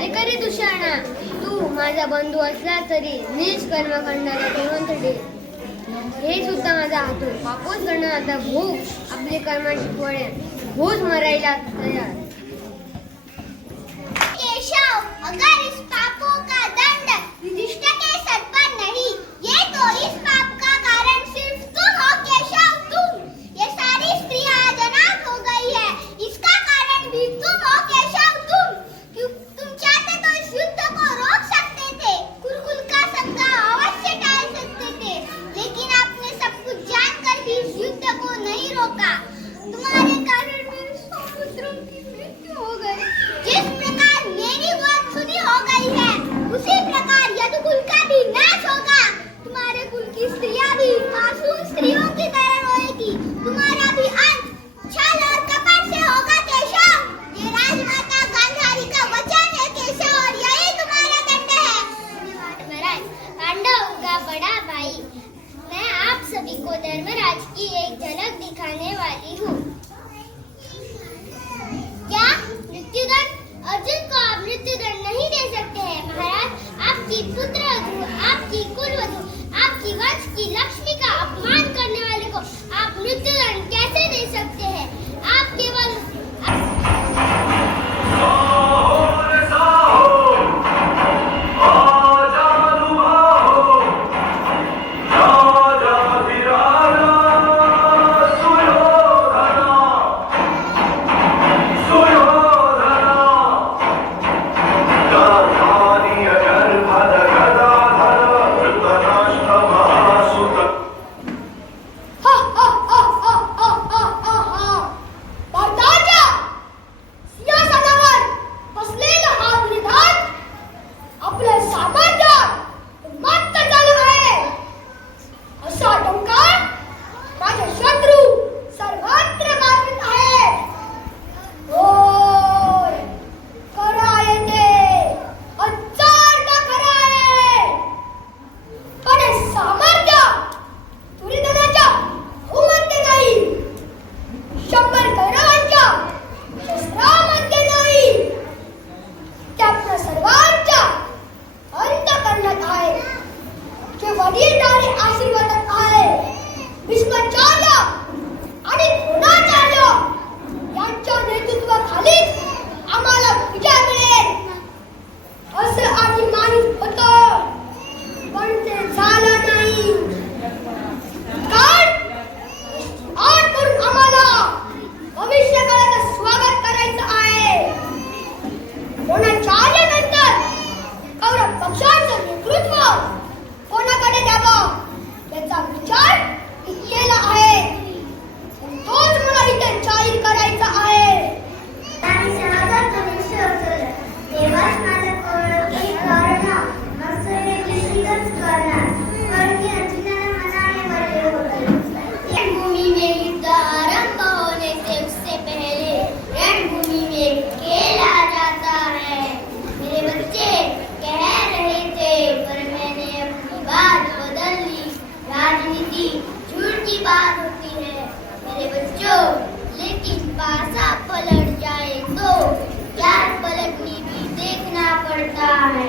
अरे करी दुषाणा तू माझा बंधू असला तरी नीच कर्म करणारा जिवंत दे हे सुद्धा माझा हातून वापस गण आता भोग आपले कर्माची फळे भोज मरायला तयार. केशव अगारीस पापो. बात होती है। मेरे बच्चों लेकिन पासा पलट जाए तो क्या पलटनी भी देखना पड़ता है।